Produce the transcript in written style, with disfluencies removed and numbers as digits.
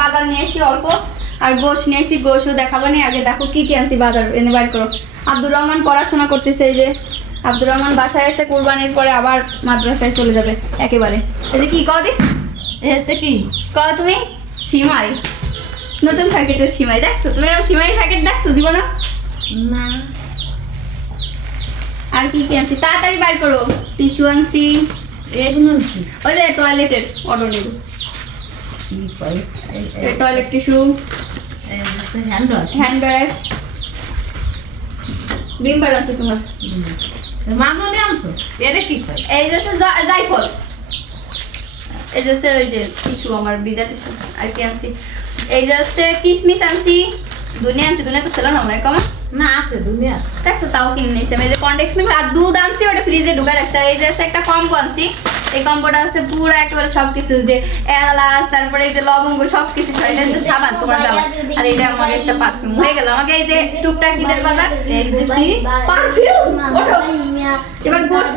বাজার নিয়েছি অল্প, আর গোশ নিয়েছি, গোশও দেখাবো না, আগে দেখো কি কি আনছি বাজার এনে বাইর করো। আব্দুর রহমান পড়াশোনা করতেছে, এই যে আব্দুর রহমান বাসায় এসে কুরবানির পরে আবার মাদ্রাসায় চলে যাবে একেবারে। এই যে কি কদি এতে কি কও তুমি? সিমাই, নতুন প্যাকেটের সিমাই দেখছো তুমি? এরকম সিমাই প্যাকেট দেখছো জীবনে? না। আর কি কি আনছি তাড়াতাড়ি বাইর করো। টিস্যু আনছি, এগুলো কি? ওই যে টয়লেটের অর্ডার নেব, কি কয়? Toilet tissue, hand wash. Hand wash, Vim bar আছে তোমার। মামনি আনছো? এটা কি কয়? এই যে জাইফল, এই যে ওই যে টিস্যু আমার ভিজা টিস্যু। আর কি আনছি? এই যে কিসমিস আনছি, দুনিয়া আনছি, দুনিয়া তো ছিল না মনে হয় কমা। না আছে দুনিয়া। দেখছো তাও কিনে নিয়েছি আমি। এই যে কনডেক্স মিল্ক আর দুধ আনছি, ওটা ফ্রিজে ঢুকে রাখছি। আর এই যে একটা কম্বো আনছি, এই কম্বোটা হচ্ছে পুরো একেবারে সবকিছু, যে এলাচ, তারপরে এই যে লবঙ্গ সবকিছু, এটা হচ্ছে সাবান তোমার যাওয়া। আর এটা আমার একটা পারফিউম হয়ে গেল। আমাকে এই যে টুকটাক ঈদের বাজার, এই যে কি পারফিউম, ওঠো এবার গোশ।